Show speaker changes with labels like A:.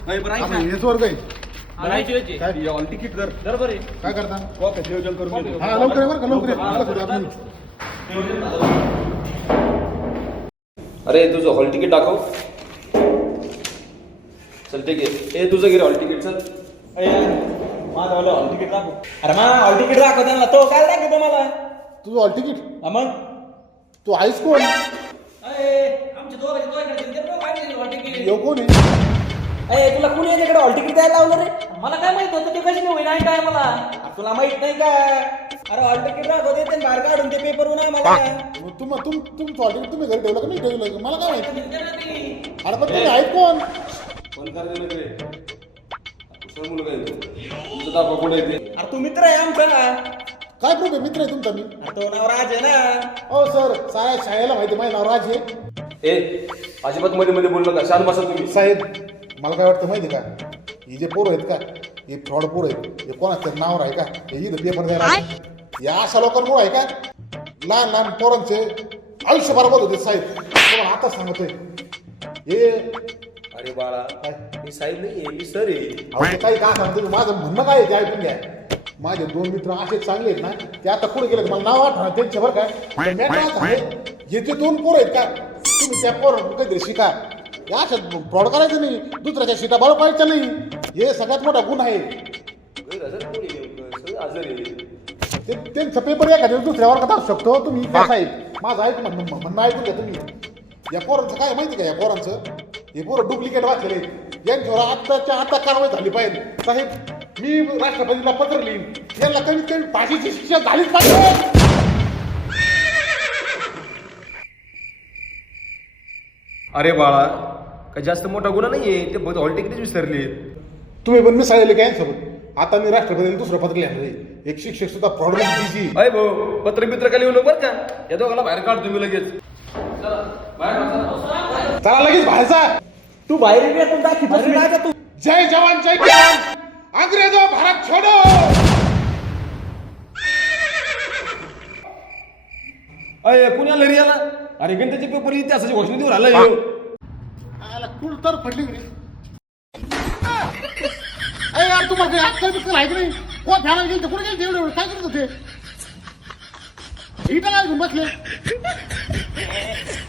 A: हेच वर्ग आहे.
B: काय ऑल तिकीट कर बरे
A: काय करता?
B: नियोजन करून घेतो.
A: हा लवकर बरं का लवकर ये. मला सुद्धा आपण-
C: अरे तुझं हॉल तिकीट दाखव. चल ठीक आहे. ए तुझं गिरे हॉल तिकीट चल.
B: माझं हॉल तिकीट दाखव. अरे मा हॉल तिकीट दाखव त्यांना. तो काय दाखवतो मला
A: तुझं हॉल तिकीट
B: मग
A: तू आहेस कोण?
B: आमच्या दोघांचे
A: येऊ कोण आहे?
B: तुला कुणी याच्याकडे हॉल तिकीट द्यायला लावलं रे? मला काय माहित होतं ते कशी नाही नाही काय मला तुला माहित नाही का? अरे हॉल तिकीट दाखवते ते बाहेर काढून ते पेपर वर मला
A: तुमचं हॉल तिकीट तुम्ही घरी ठेवलं का नाही ठेवलं का? मला काय माहिती. अरे पण तुम्ही आहेत कोण?
C: फोन कर दे रे. कुशल मुलगा आहे तो. तुमचं दाखव कुठे येते.
B: अरे तू मित्र आहे आमचा ना.
A: काय प्रूफ आहे? मित्र आहे तुमचा मी.
B: तो नाव राज आहे ना.
A: हो सर शाळेला माहिती माझं नाव राज आहे.
C: ए अजिबात मध्ये मध्ये बोलू नका. शांत बसा तुम्ही.
A: साहेब मला काय वाटतं माहिती आहे का? ही जे पोरं आहेत का हे फ्रॉड पोरं आहेत. हे कोणाचं नाव आहे का हे इथं पेपर द्यायला आले. या अशा लोकांमुळे आहे का लहान लहान पोरांचे आयुष्य बरोबर होते साहेब. तुम्हाला आता सांगतोय हे
C: अरे बाळा मी साहेब नाही आहे मी सर आहे.
A: अहो, ते काही का सांगतो माझं म्हणणं काय आहे ते ऐकून घ्या. माझे 2 मित्र असे चांगले आहेत ना ते आता पुढे गेले मला नाव आठवणार त्यांचे बरं का. हे जे 2 पोरं आहेत का तुम्ही त्या पोरं काहीतरी शिका. या अशा फ्रॉड करायचं नाही. दुसऱ्याच्या शिटा बरं पाहायचं नाही. हे सगळ्यात मोठा गुन्हा आहे. त्यांचं पेपर एखाद्या दुसऱ्या वर्गात असू शकतो. तुम्ही काय साहेब माझं ऐक म्हणणं ऐकून घ्या तुम्ही. या पोरांचं काय माहिती का? या पोरांचं हे पोरं डुप्लिकेट वाचलेले. यांच्यावर आत्ताच्या आता कारवाई झाली पाहिजे साहेब. मी राष्ट्रपतीला पत्र लिहीन यांना कमीत कमी फाशीची शिक्षा झालीच पाहिजे.
C: अरे बाळा काही जास्त मोठा गुन्हा नाहीये. ते फक्त हॉल तिकीटच विसरले.
A: तुम्ही पण मी सांगितले काय सोबत आता मी राष्ट्रपतीला दुसरं पत्र लिहिणार आहे. एक शिक्षक सुद्धा फ्रॉड बिझी.
C: अय भाऊ पत्र मित्र का लिहू नको बरं का. या दोघाला बाहेर काढ तुम्ही लगेच. चला बाहेर बसा.
A: चला लगेच बाहेरचा.
B: तू बाहेर ये पण दाखव तू.
A: जय जवान जय किसान. अंग्रेजो भारत छोडो.
C: अय कुणाला रे याला. अरे गणिताचे पेपर इतिहासाची घोषणा देऊन आलाय.
A: आला कुल तर फडली रे. अरे यार तुम्हाला काही अक्कल बिक्कल आहे की नाही? कोण फॅनाला गेलं कुठे गेलं एवढं काय करत होते? इथं काय घेऊन बसले?